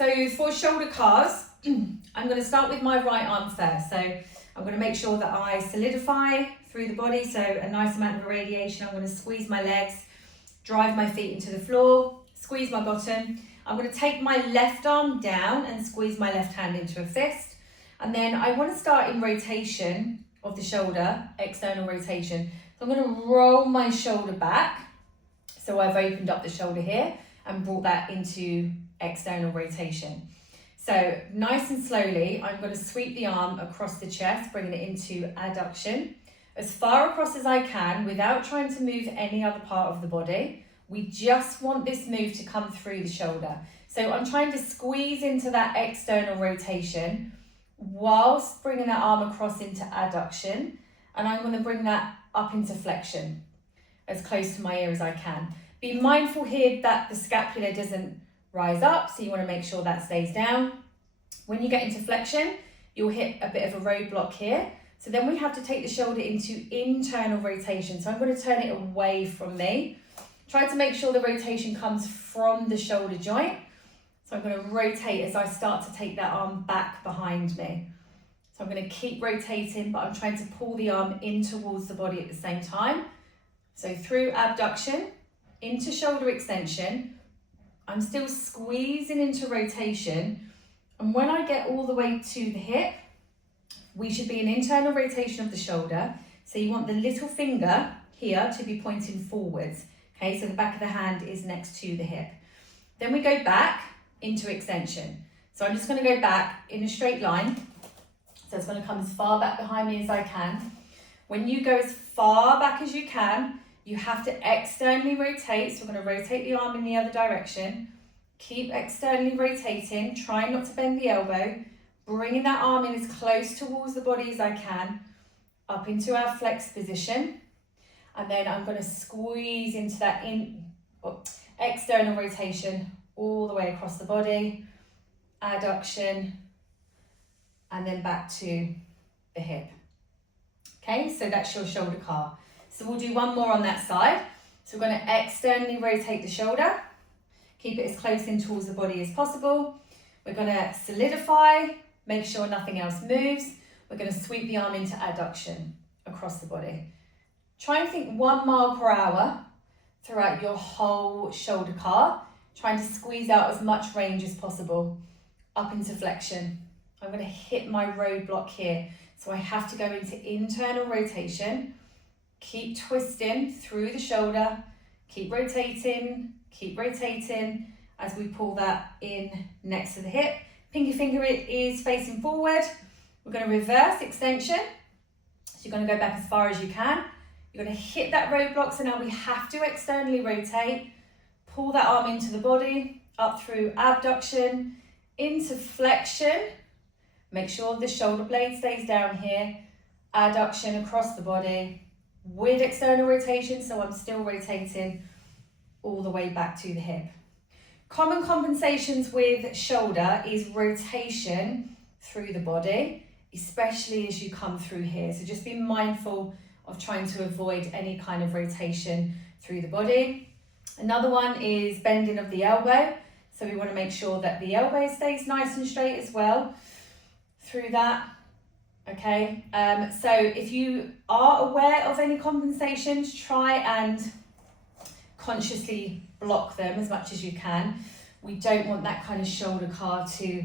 So for shoulder CARs, I'm going to start with my right arm first. So I'm going to make sure that I solidify through the body, so a nice amount of irradiation. I'm going to squeeze my legs, drive my feet into the floor, squeeze my bottom. I'm going to take my left arm down and squeeze my left hand into a fist. And then I want to start in rotation of the shoulder, external rotation. So I'm going to roll my shoulder back. So I've opened up the shoulder here and brought that into external rotation. So nice and slowly, I'm going to sweep the arm across the chest, bringing it into adduction, as far across as I can without trying to move any other part of the body. We just want this move to come through the shoulder. So I'm trying to squeeze into that external rotation whilst bringing that arm across into adduction, and I'm going to bring that up into flexion as close to my ear as I can. Be mindful here that the scapula doesn't rise up, so you want to make sure that stays down. When you get into flexion, you'll hit a bit of a roadblock here. So then we have to take the shoulder into internal rotation. So I'm going to turn it away from me. Try to make sure the rotation comes from the shoulder joint. So I'm going to rotate as I start to take that arm back behind me. So I'm going to keep rotating, but I'm trying to pull the arm in towards the body at the same time. So through abduction, into shoulder extension, I'm still squeezing into rotation. And when I get all the way to the hip, we should be in internal rotation of the shoulder. So you want the little finger here to be pointing forwards. Okay, so the back of the hand is next to the hip. Then we go back into extension. So I'm just going to go back in a straight line. So it's going to come as far back behind me as I can. When you go as far back as you can, you have to externally rotate. So we're going to rotate the arm in the other direction. Keep externally rotating, try not to bend the elbow, bringing that arm in as close towards the body as I can, up into our flex position. And then I'm going to squeeze into that external rotation all the way across the body, adduction, and then back to the hip. Okay, so that's your shoulder CAR. So we'll do one more on that side. So we're going to externally rotate the shoulder, keep it as close in towards the body as possible. We're going to solidify, make sure nothing else moves. We're going to sweep the arm into adduction across the body. Try and think 1 mile per hour throughout your whole shoulder CAR, trying to squeeze out as much range as possible up into flexion. I'm going to hit my roadblock here, so I have to go into internal rotation. Keep twisting through the shoulder, keep rotating as we pull that in next to the hip. Pinky finger is facing forward. We're going to reverse extension. So you're going to go back as far as you can. You're going to hit that roadblock, so now we have to externally rotate. Pull that arm into the body, up through abduction, into flexion. Make sure the shoulder blade stays down here. Adduction across the body with external rotation, so I'm still rotating all the way back to the hip. Common compensations with shoulder is rotation through the body, especially as you come through here. So just be mindful of trying to avoid any kind of rotation through the body. Another one is bending of the elbow. So we want to make sure that the elbow stays nice and straight as well through that. Okay, so if you are aware of any compensations, try and consciously block them as much as you can. We don't want that kind of shoulder CAR to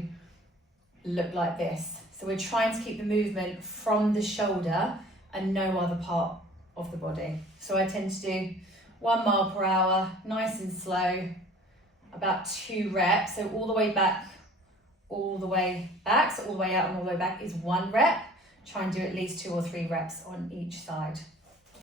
look like this. So we're trying to keep the movement from the shoulder and no other part of the body. So I tend to do 1 mile per hour, nice and slow, about 2 reps. So all the way back, all the way back. So all the way out and all the way back is 1 rep. Try and do at least 2 or 3 reps on each side.